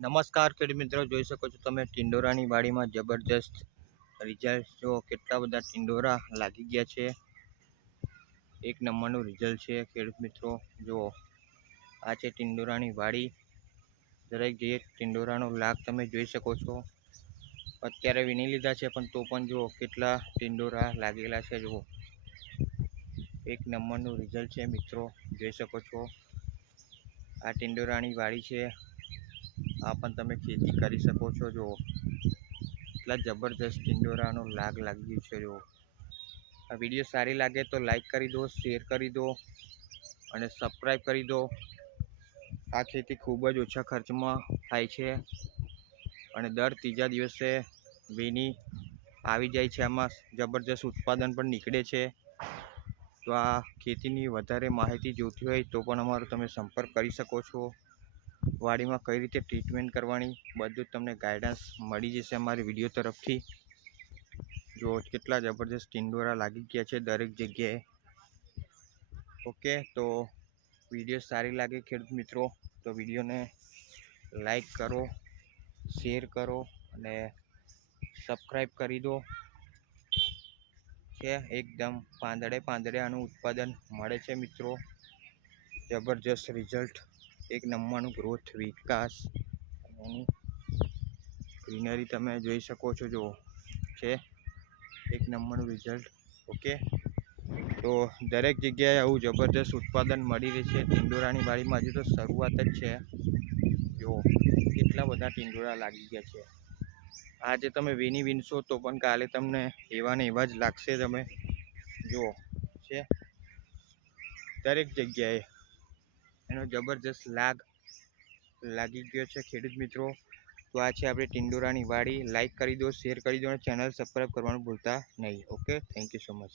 નમસ્કાર ખેડૂત મિત્રો, જોઈ શકો છો તમે ટિંડોરાની વાડીમાં જબરજસ્ત રિઝલ્ટ જો કેટલા બધા ટિંડોરા લાગી ગયા છે। એક નંબરનું રિઝલ્ટ છે ખેડૂત મિત્રો। જો આ છે ટિંડોરાની વાડી, દરેક જે ટિંડોરાનો લાગ તમે જોઈ શકો છો। અત્યારે વીણી લીધા છે પણ તો પણ જો કેટલા ટિંડોરા લાગેલા છે। જુઓ, એક નંબરનું રિઝલ્ટ છે મિત્રો, જોઈ શકો છો। આ ટિંડોરાની વાડી છે, આ પણ તમે ખેતી કરી શકો છો। જો એટલા જબરજસ્ત ટિંડોરાનો લાગ લાગ્યું છે। જો આ વિડીયો સારી લાગે તો લાઈક કરી દો, શેર કરી દો અને સબસ્ક્રાઈબ કરી દો। આ ખેતી ખૂબ જ ઓછા ખર્ચમાં થાય છે અને દર ત્રીજા દિવસે વીણી આવી જાય છે। આમાં જબરજસ્ત ઉત્પાદન પણ નીકળે છે। તો આ ખેતીની વધારે માહિતી જોઈતી હોય તો પણ અમારો તમે સંપર્ક કરી શકો છો। વાડીમાં કઈ રીતે ટ્રીટમેન્ટ કરવાની બધું તમને ગાઈડન્સ મળી જશે અમારી વિડીયો તરફથી। જો કેટલા જબરજસ્ત ટિંડોરા લાગી ગયા છે દરેક જગ્યાએ। ઓકે, તો વિડીયો સારી લાગે ખેડૂત મિત્રો તો વિડીયોને લાઈક કરો, શેર કરો અને સબસ્ક્રાઈબ કરી દો। છે એકદમ પાંદડે પાંદડે આનું ઉત્પાદન મળે છે મિત્રો। જબરજસ્ત રિઝલ્ટ, એક નંબરનું ગ્રોથ, વિકાસ, એની ગ્રીનરી તમે જોઈ શકો છો। જો છે એક નંબરનું રિઝલ્ટ। ઓકે, તો દરેક જગ્યાએ આવું જબરજસ્ત ઉત્પાદન મળી રહે છે। ટિંડોરાની વાડીમાં હજુ તો શરૂઆત જ છે। જો કેટલા બધા ટિંડોરા લાગી ગયા છે। આજે તમે વીણશો તો પણ કાલે તમને એવા ને એવા જ લાગશે। તમે જુઓ છે દરેક જગ્યાએ એનો જબરજસ્ત લાગી ગયો છે ખેડૂત મિત્રો। તો આ છે આપણે ટિંડોરાની વાડી। લાઈક કરી દો, શેર કરી દો અને ચેનલ સબસ્ક્રાઈબ કરવાનું ભૂલતા નહીં। Okay, thank you so much.